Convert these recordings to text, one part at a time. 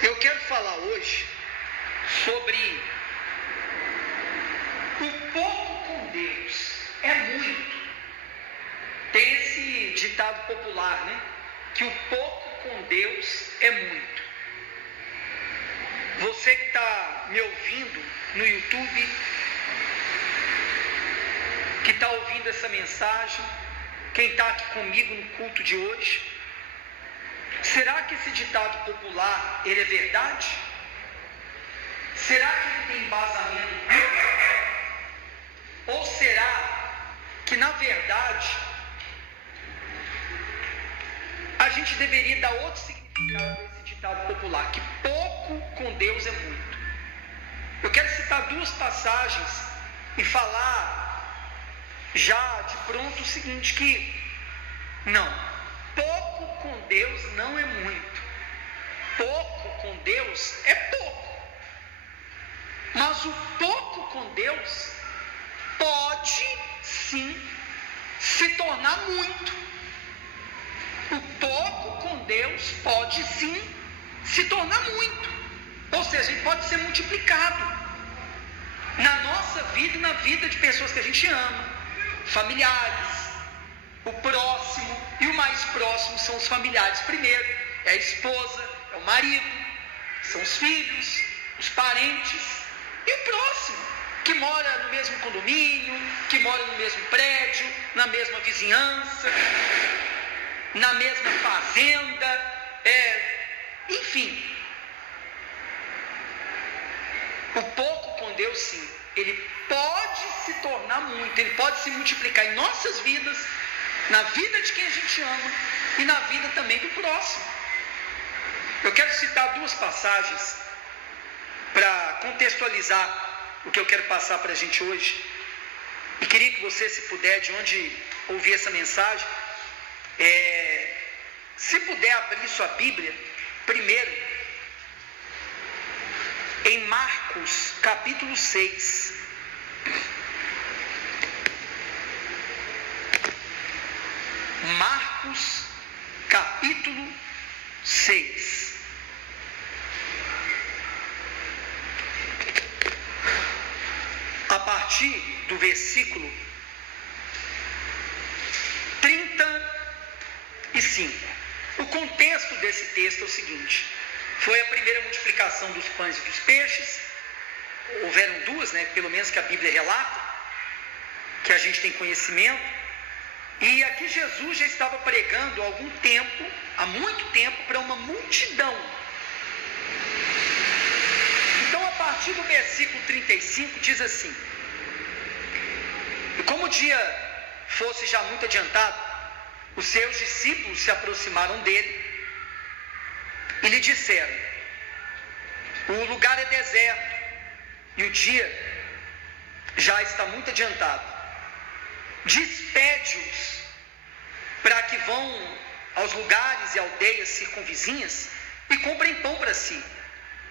Eu quero falar hoje sobre o pouco com Deus é muito. Tem esse ditado popular, né? Que o pouco com Deus é muito. Você que está me ouvindo no YouTube, que está ouvindo essa mensagem, quem está aqui comigo no culto de hoje, será que esse ditado popular, ele é verdade? Será que ele tem embasamento bíblico? Ou será que, na verdade, a gente deveria dar outro significado para esse ditado popular, que pouco com Deus é muito? Eu quero citar duas passagens e falar já de pronto o seguinte, que pouco com Deus não é muito. Pouco com Deus é pouco. Mas o pouco com Deus pode sim se tornar muito. O pouco com Deus pode sim se tornar muito. Ou seja, ele pode ser multiplicado na nossa vida e na vida de pessoas que a gente ama, familiares, o próximo, e o mais próximo são os familiares primeiro, é a esposa, é o marido, são os filhos, os parentes, e o próximo, que mora no mesmo condomínio, que mora no mesmo prédio, na mesma vizinhança, na mesma fazenda, enfim. O pouco com Deus, sim, ele pode se tornar muito, ele pode se multiplicar em nossas vidas, na vida de quem a gente ama e na vida também do próximo. Eu quero citar duas passagens para contextualizar o que eu quero passar para a gente hoje. E queria que você, se puder, de onde ouvir essa mensagem, se puder abrir sua Bíblia, primeiro, em Marcos, capítulo 6. Marcos, capítulo 6. A partir do versículo 35. O contexto desse texto é o seguinte: foi a primeira multiplicação dos pães e dos peixes. Houveram duas, pelo menos que a Bíblia relata, que a gente tem conhecimento. E aqui Jesus já estava pregando há algum tempo, há muito tempo, para uma multidão. Então, a partir do versículo 35, diz assim: e como o dia fosse já muito adiantado, os seus discípulos se aproximaram dele e lhe disseram: o lugar é deserto e o dia já está muito adiantado. Despede-os para que vão aos lugares e aldeias circunvizinhas e comprem pão para si,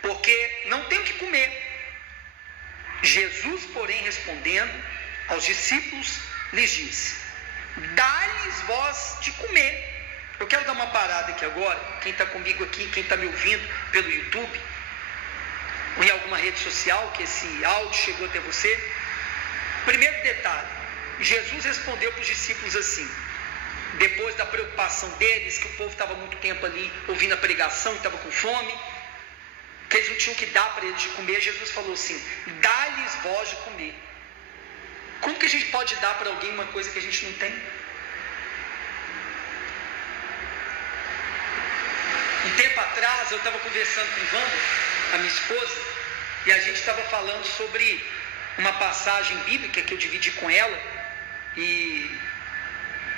porque não tem o que comer. Jesus, porém, respondendo aos discípulos, lhes disse: dá-lhes vós de comer. Eu quero dar uma parada aqui agora. Quem está comigo aqui, quem está me ouvindo pelo YouTube ou em alguma rede social que esse áudio chegou até você. Primeiro detalhe: Jesus respondeu para os discípulos assim, depois da preocupação deles, que o povo estava muito tempo ali ouvindo a pregação e estava com fome, que eles não tinham que dar para eles de comer. Jesus falou assim: dá-lhes vós de comer. Como que a gente pode dar para alguém uma coisa que a gente não tem? Um tempo atrás eu estava conversando com Wanda, a minha esposa, e a gente estava falando sobre uma passagem bíblica que eu dividi com ela. E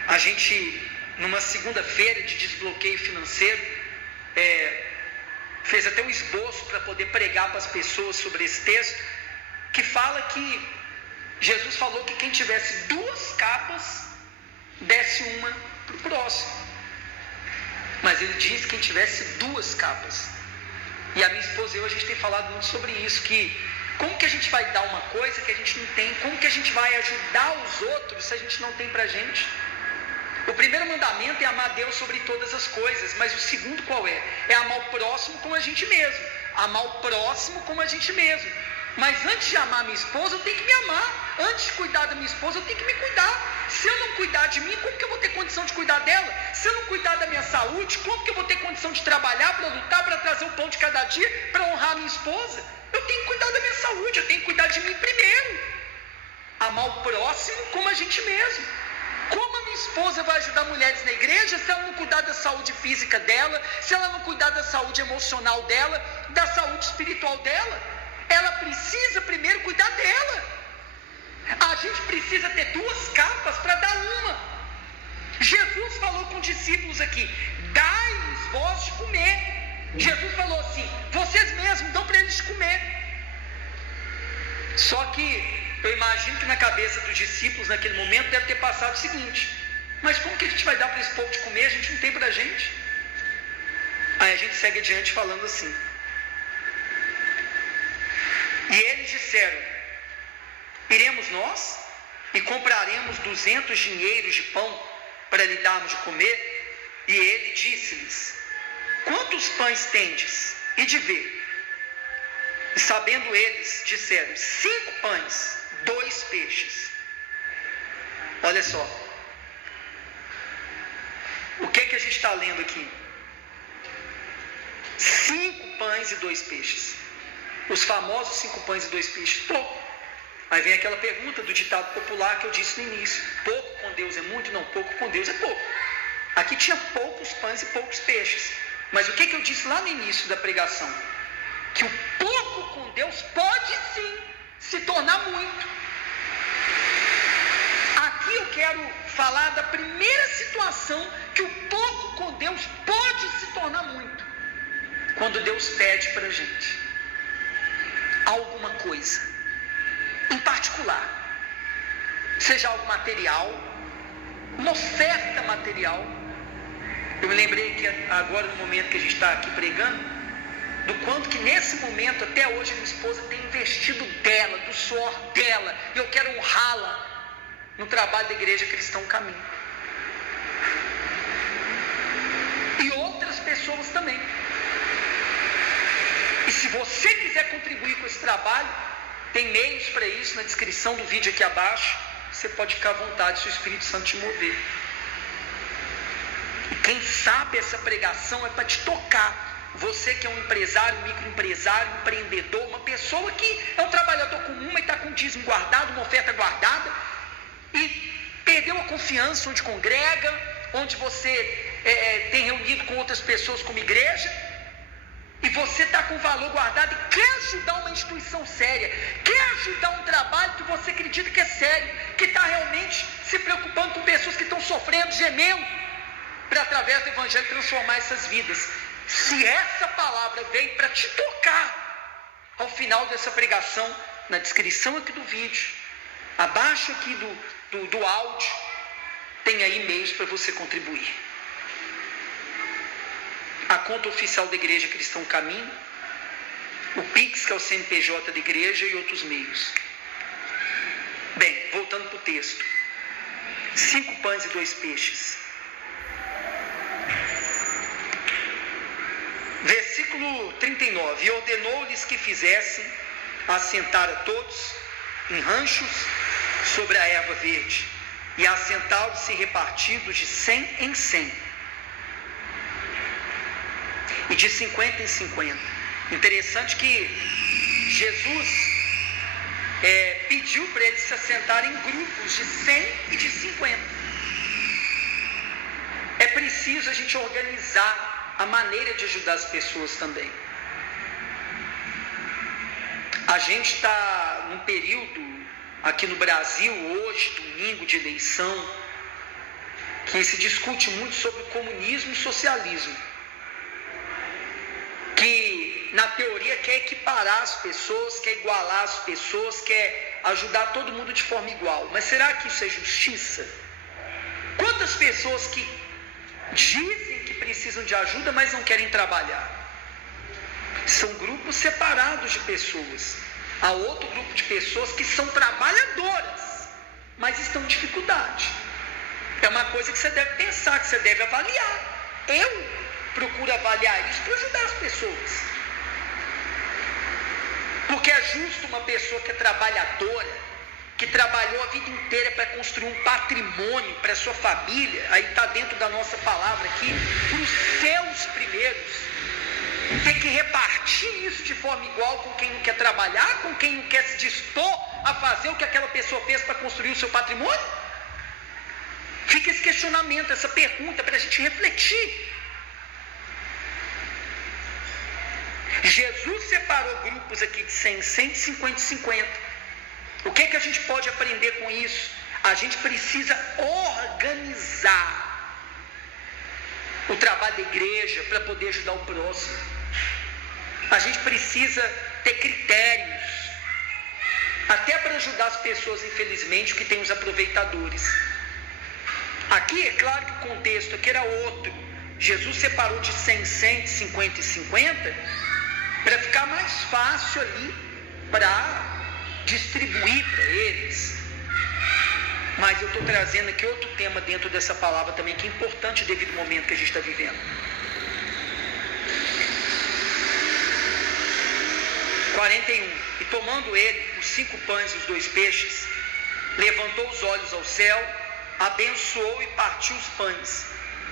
a gente, numa segunda-feira de desbloqueio financeiro, fez até um esboço para poder pregar para as pessoas sobre esse texto, que fala que Jesus falou que quem tivesse duas capas, desse uma para o próximo. Mas ele disse que quem tivesse duas capas. E a minha esposa e eu, a gente tem falado muito sobre isso, que como que a gente vai dar uma coisa que a gente não tem? Como que a gente vai ajudar os outros se a gente não tem pra gente? O primeiro mandamento é amar Deus sobre todas as coisas, mas o segundo qual é? É amar o próximo como a gente mesmo. Amar o próximo como a gente mesmo. Mas antes de amar minha esposa, eu tenho que me amar. Antes de cuidar da minha esposa, eu tenho que me cuidar. Se eu não cuidar de mim, como que eu vou ter condição de cuidar dela? Se eu não cuidar da minha saúde, como que eu vou ter condição de trabalhar, para lutar, para trazer o pão de cada dia, para honrar a minha esposa? Eu tenho que cuidar da minha saúde, eu tenho que cuidar de mim primeiro. Amar o próximo como a gente mesmo. Como a minha esposa vai ajudar mulheres na igreja se ela não cuidar da saúde física dela, se ela não cuidar da saúde emocional dela, da saúde espiritual dela? Ela precisa primeiro cuidar dela. A gente precisa ter duas capas para dar uma. Jesus falou com os discípulos aqui: dai-lhes vós de comer. Jesus falou assim: vocês mesmos dão para eles de comer. Só que eu imagino que na cabeça dos discípulos naquele momento deve ter passado o seguinte: mas como que a gente vai dar para esse povo de comer? A gente não tem para a gente. Aí a gente segue adiante falando assim: e eles disseram: iremos nós e compraremos 200 dinheiros de pão para lhe darmos de comer? E ele disse-lhes: quantos pães tendes? E de ver. E sabendo eles, disseram: 5 pães, 2 peixes. Olha só. O que a gente está lendo aqui? 5 pães e 2 peixes. Os famosos 5 pães e 2 peixes. Pouco. Aí vem aquela pergunta do ditado popular que eu disse no início: pouco com Deus é muito? Não, pouco com Deus é pouco. Aqui tinha poucos pães e poucos peixes. Mas o que eu disse lá no início da pregação? Que o pouco com Deus pode sim se tornar muito. Aqui eu quero falar da primeira situação que o pouco com Deus pode se tornar muito. Quando Deus pede para a gente alguma coisa em particular, seja algo material, uma oferta material. Eu me lembrei que agora, no momento que a gente está aqui pregando, do quanto que nesse momento, até hoje, minha esposa tem investido dela, do suor dela, e eu quero honrá-la no trabalho da Igreja Cristã Caminho. E outras pessoas também. E se você quiser contribuir com esse trabalho, tem meios para isso na descrição do vídeo aqui abaixo. Você pode ficar à vontade se o Espírito Santo te mover. E quem sabe essa pregação é para te tocar. Você que é um empresário, microempresário, empreendedor, uma pessoa que é um trabalhador comum e está com um dízimo guardado, uma oferta guardada, e perdeu a confiança onde congrega, onde você tem reunido com outras pessoas como igreja, e você está com valor guardado e quer ajudar uma instituição séria, quer ajudar um trabalho que você acredita que é sério, que está realmente se preocupando com pessoas que estão sofrendo, gemendo, para através do Evangelho transformar essas vidas. Se essa palavra veio para te tocar, ao final dessa pregação, na descrição aqui do vídeo, abaixo aqui do áudio, tem aí e-mails para você contribuir. A conta oficial da Igreja Cristã Caminho, o Pix, que é o CNPJ da igreja, e outros meios. Bem, voltando para o texto. 5 pães e 2 peixes. Versículo 39. E ordenou-lhes que fizessem assentar a todos em ranchos sobre a erva verde, e assentados-se repartidos de 100 em 100, e de 50 em 50. Interessante que Jesus pediu para eles se assentarem em grupos de 100 e de 50. É preciso a gente organizar a maneira de ajudar as pessoas também. A gente está num período aqui no Brasil, hoje, domingo de eleição, que se discute muito sobre comunismo e socialismo, que na teoria quer equiparar as pessoas, quer igualar as pessoas, quer ajudar todo mundo de forma igual. Mas será que isso é justiça? Quantas pessoas que dizem que precisam de ajuda, mas não querem trabalhar? São grupos separados de pessoas. Há outro grupo de pessoas que são trabalhadoras, mas estão em dificuldade. É uma coisa que você deve pensar, que você deve avaliar. Eu procuro avaliar isso para ajudar as pessoas. Porque é justo uma pessoa que é trabalhadora, que trabalhou a vida inteira para construir um patrimônio para sua família, aí está dentro da nossa palavra aqui, para os seus primeiros, ter que repartir isso de forma igual com quem não quer trabalhar, com quem não quer se dispor a fazer o que aquela pessoa fez para construir o seu patrimônio? Fica esse questionamento, essa pergunta para a gente refletir. Jesus separou grupos aqui de 100, 150 e 50. O que é que a gente pode aprender com isso? A gente precisa organizar o trabalho da igreja para poder ajudar o próximo. A gente precisa ter critérios, até para ajudar as pessoas, infelizmente, que tem os aproveitadores. Aqui, é claro que o contexto aqui era outro. Jesus separou de 100, 100, 50 e 50 para ficar mais fácil ali para distribuir para eles. Mas eu estou trazendo aqui outro tema dentro dessa palavra também, que é importante devido ao momento que a gente está vivendo. 41. E tomando ele os 5 pães e os 2 peixes, levantou os olhos ao céu, abençoou e partiu os pães,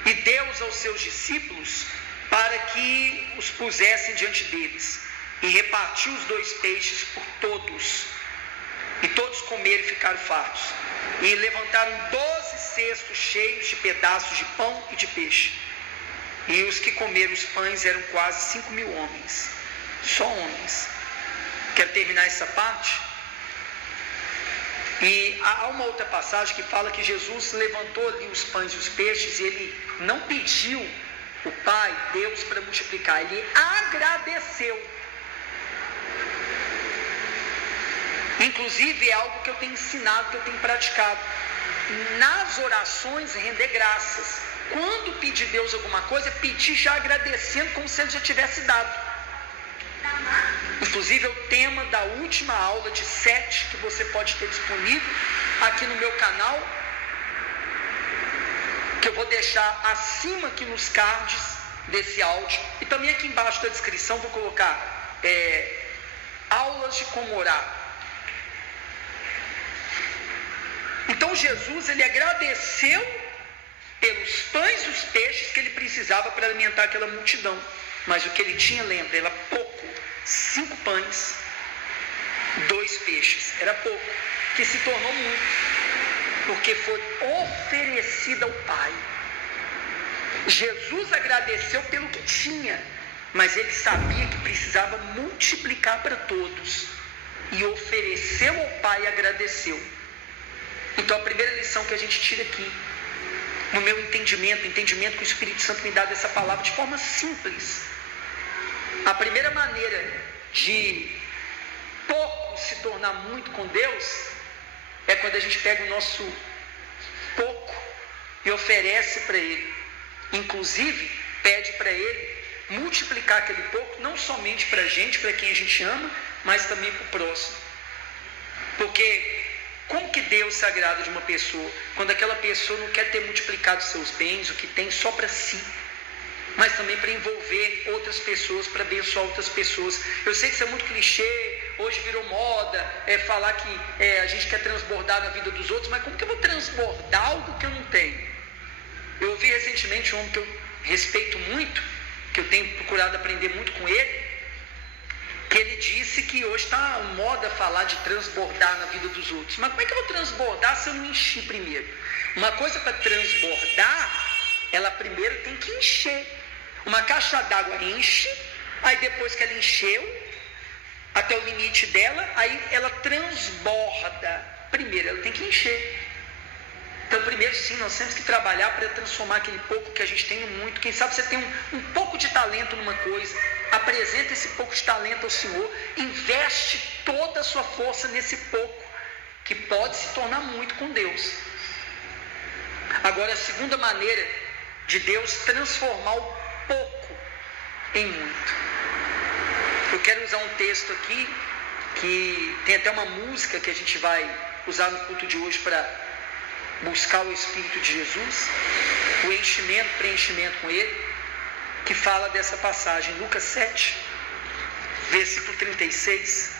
e deu-os aos seus discípulos para que os pusessem diante deles, e repartiu os 2 peixes por todos, e todos comeram e ficaram fartos, e levantaram 12 cestos cheios de pedaços de pão e de peixe, e os que comeram os pães eram quase 5.000 homens, só homens. Quero terminar essa parte. E há uma outra passagem que fala que Jesus levantou ali os pães e os peixes e ele não pediu o Pai, Deus, para multiplicar, ele agradeceu. Inclusive é algo que eu tenho ensinado, que eu tenho praticado. Nas orações, render graças. Quando pedir a Deus alguma coisa, pedir já agradecendo como se ele já tivesse dado. Inclusive é o tema da última aula de 7 que você pode ter disponível aqui no meu canal, que eu vou deixar acima aqui nos cards desse áudio, e também aqui embaixo da descrição vou colocar aulas de como orar. Então Jesus, ele agradeceu pelos pães e os peixes que ele precisava para alimentar aquela multidão, mas o que ele tinha, lembra, era pouco. 5 pães, 2 peixes, era pouco, que se tornou muito, porque foi oferecido ao Pai. Jesus agradeceu pelo que tinha, mas ele sabia que precisava multiplicar para todos, e ofereceu ao Pai e agradeceu. Então a primeira lição que a gente tira aqui, no meu entendimento, o entendimento que o Espírito Santo me dá dessa palavra de forma simples, a primeira maneira de pouco se tornar muito com Deus é quando a gente pega o nosso pouco e oferece para Ele. Inclusive, pede para Ele multiplicar aquele pouco, não somente para a gente, para quem a gente ama, mas também para o próximo. Porque como que Deus se agrada de uma pessoa? Quando aquela pessoa não quer ter multiplicado seus bens, o que tem, só para si, mas também para envolver outras pessoas, para abençoar outras pessoas. Eu sei que isso é muito clichê, hoje virou moda, falar que a gente quer transbordar na vida dos outros, mas como que eu vou transbordar algo que eu não tenho? Eu ouvi recentemente um homem que eu respeito muito, que eu tenho procurado aprender muito com ele, que ele disse que hoje está moda falar de transbordar na vida dos outros. Mas como é que eu vou transbordar se eu não encher primeiro? Uma coisa para transbordar, ela primeiro tem que encher. Uma caixa d'água enche, aí depois que ela encheu, até o limite dela, aí ela transborda. Primeiro ela tem que encher. Então primeiro sim, nós temos que trabalhar para transformar aquele pouco que a gente tem muito. Quem sabe você tem um pouco de talento numa coisa, apresenta esse pouco de talento ao Senhor, investe toda a sua força nesse pouco, que pode se tornar muito com Deus. Agora, a segunda maneira de Deus transformar o pouco em muito. Eu quero usar um texto aqui, que tem até uma música que a gente vai usar no culto de hoje para buscar o Espírito de Jesus, o enchimento, preenchimento com Ele, que fala dessa passagem, Lucas 7, versículo 36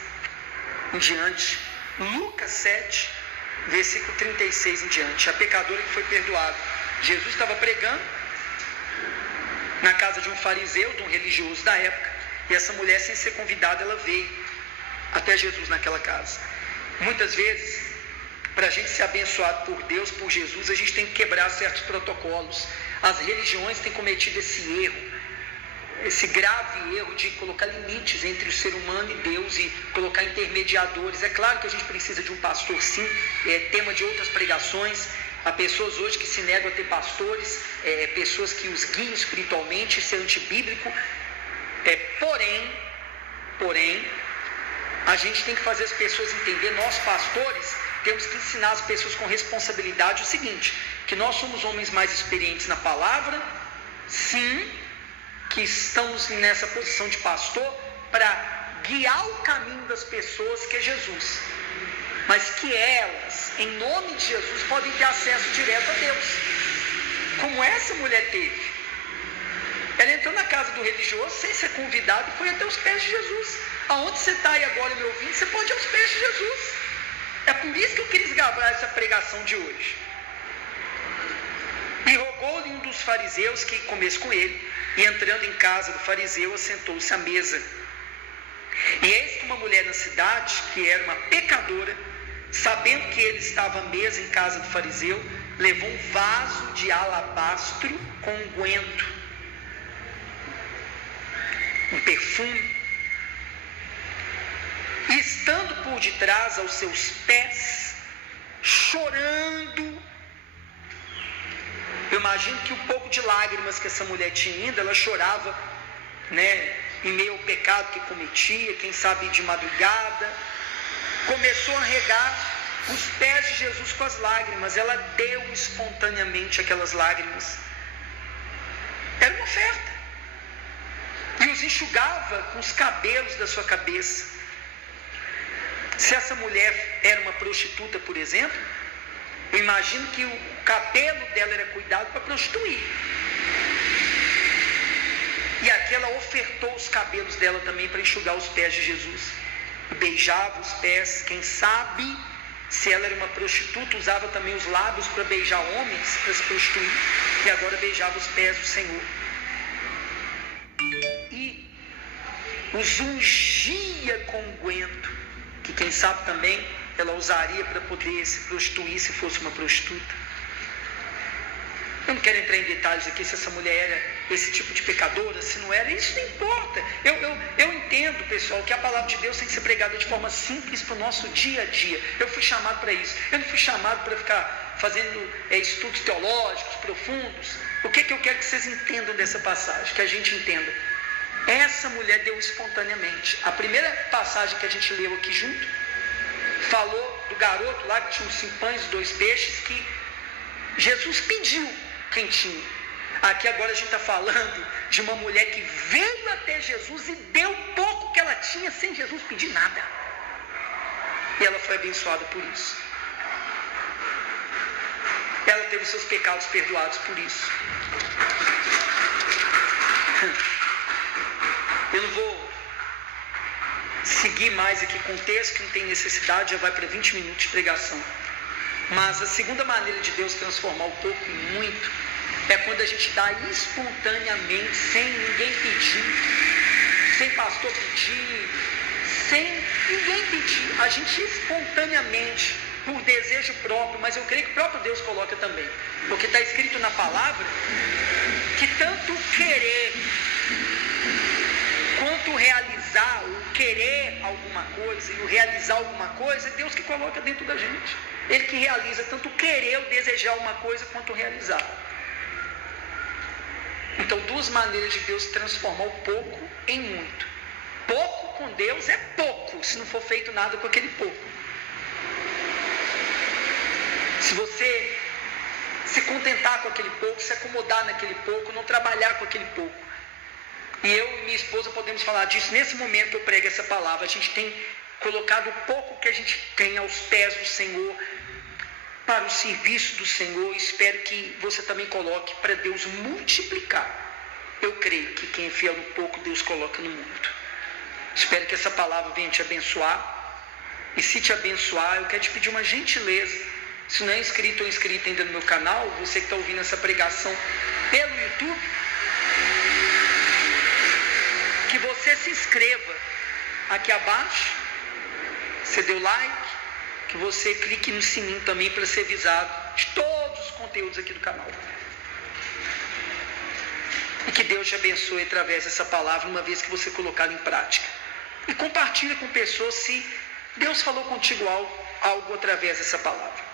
em diante. Lucas 7, versículo 36 em diante. A pecadora que foi perdoada. Jesus estava pregando na casa de um fariseu, de um religioso da época, e essa mulher, sem ser convidada, ela veio até Jesus naquela casa. Muitas vezes, para a gente ser abençoado por Deus, por Jesus, a gente tem que quebrar certos protocolos. As religiões têm cometido esse erro, esse grave erro de colocar limites entre o ser humano e Deus e colocar intermediadores. É claro que a gente precisa de um pastor, sim, é tema de outras pregações. Há pessoas hoje que se negam a ter pastores, pessoas que os guiam espiritualmente, isso é antibíblico. Porém, a gente tem que fazer as pessoas entender, nós pastores temos que ensinar as pessoas com responsabilidade o seguinte, que nós somos homens mais experientes na palavra, sim, que estamos nessa posição de pastor para guiar o caminho das pessoas, que é Jesus, mas que elas, em nome de Jesus, podem ter acesso direto a Deus, como essa mulher teve. Ela entrou na casa do religioso sem ser convidada e foi até os pés de Jesus. Aonde você está aí agora me ouvindo, você pode ir aos pés de Jesus. É por isso que eu quis gravar essa pregação de hoje. E rogou-lhe um dos fariseus que comesse com ele, e entrando em casa do fariseu, assentou-se à mesa. E eis que uma mulher na cidade, que era uma pecadora, sabendo que ele estava à mesa em casa do fariseu, levou um vaso de alabastro com unguento, um perfume, e estando por detrás aos seus pés, chorando. Eu imagino que o pouco de lágrimas que essa mulher tinha ainda, ela chorava, em meio ao pecado que cometia, quem sabe de madrugada, começou a regar os pés de Jesus com as lágrimas. Ela deu espontaneamente aquelas lágrimas. Era uma oferta. E os enxugava com os cabelos da sua cabeça. Se essa mulher era uma prostituta, por exemplo, eu imagino que o cabelo dela era cuidado para prostituir. E aqui ela ofertou os cabelos dela também para enxugar os pés de Jesus. Beijava os pés. Quem sabe, se ela era uma prostituta, usava também os lábios para beijar homens, para se prostituir. E agora beijava os pés do Senhor. E os ungia com unguento, que quem sabe também ela usaria para poder se prostituir se fosse uma prostituta. Eu não quero entrar em detalhes aqui se essa mulher era esse tipo de pecadora, se não era, isso não importa. Eu entendo, pessoal, que a palavra de Deus tem que ser pregada de forma simples para o nosso dia a dia. Eu fui chamado para isso. Eu não fui chamado para ficar fazendo estudos teológicos profundos. O que eu quero que vocês entendam dessa passagem, que a gente entenda? Essa mulher deu espontaneamente. A primeira passagem que a gente leu aqui junto falou do garoto lá que tinha uns 5 pães e 2 peixes, que Jesus pediu quem tinha. Aqui agora a gente está falando de uma mulher que veio até Jesus e deu pouco que ela tinha sem Jesus pedir nada. E ela foi abençoada por isso. Ela teve seus pecados perdoados por isso. Eu não vou seguir mais aqui com o texto, que não tem necessidade, já vai para 20 minutos de pregação. Mas a segunda maneira de Deus transformar o pouco em muito é quando a gente dá espontaneamente, sem ninguém pedir, sem pastor pedir, sem ninguém pedir. A gente espontaneamente, por desejo próprio, mas eu creio que o próprio Deus coloca também. Porque está escrito na palavra que tanto querer quanto realizar, o querer alguma coisa e o realizar alguma coisa, é Deus que coloca dentro da gente. Ele que realiza tanto o querer ou desejar uma coisa quanto o realizar. Então, 2 maneiras de Deus transformar o pouco em muito. Pouco com Deus é pouco, se não for feito nada com aquele pouco. Se você se contentar com aquele pouco, se acomodar naquele pouco, não trabalhar com aquele pouco. E eu e minha esposa podemos falar disso nesse momento que eu prego essa palavra. A gente tem colocado o pouco que a gente tem aos pés do Senhor. para o serviço do Senhor. Espero que você também coloque para Deus multiplicar. Eu creio que quem é fiel no pouco, Deus coloca no muito. Espero que essa palavra venha te abençoar. E se te abençoar, eu quero te pedir uma gentileza. Se não é inscrito ou inscrita ainda no meu canal, você que está ouvindo essa pregação pelo YouTube, que você se inscreva aqui abaixo, você deu like, que você clique no sininho também para ser avisado de todos os conteúdos aqui do canal. E que Deus te abençoe através dessa palavra, uma vez que você colocá-la em prática. E compartilhe com pessoas se Deus falou contigo algo através dessa palavra.